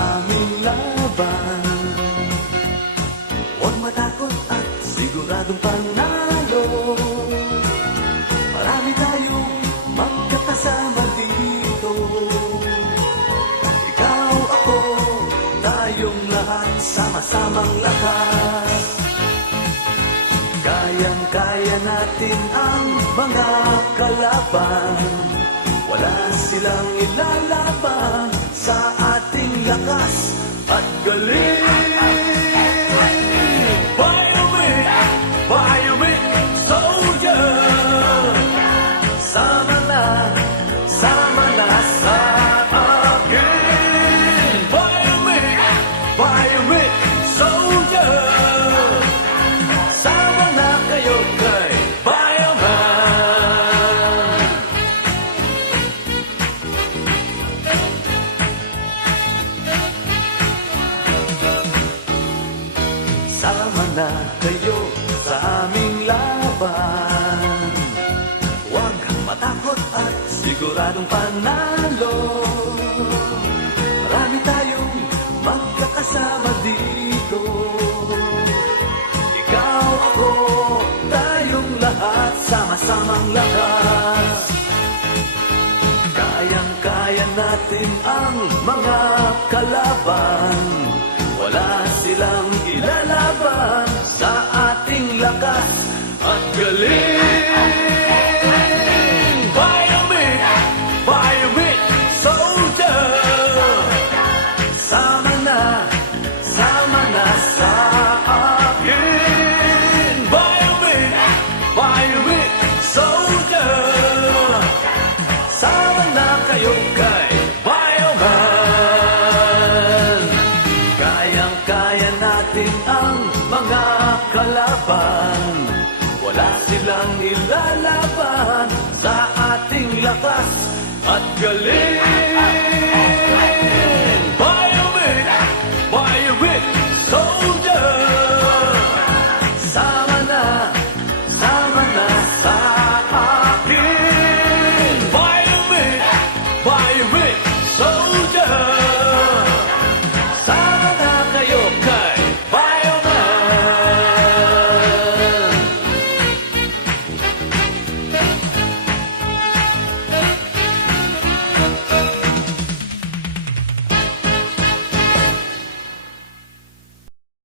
aming laban. Huwag matakot at siguradong panalo. Marami tayong magkakasama dito. Ikaw, ako, tayong lahat, sama-samang lakas. Kayang-kaya natin ang mga kalaban. Wala silang ilalaban sa ating lakas at galing. Biomic soldier, sama na sa akin. Biomic soldier, sama na kayo kay Bioman. Sama na kayo sa aming laban. Huwag matakot at siguradong panalo. Marami tayong magkakasama dito. Ikaw, ako, tayong lahat, sama-samang lakas. Kayang-kaya natin ang mga kalaban. Wala silang ilalaban sa ating lakas at galing. Biomic soldier, sama na sa akin. Biomic soldier, sama na kayo kay Bioman. Kayang-kaya natin ang mga kalaban. Wala silang ilalaban sa ating lakas at galing.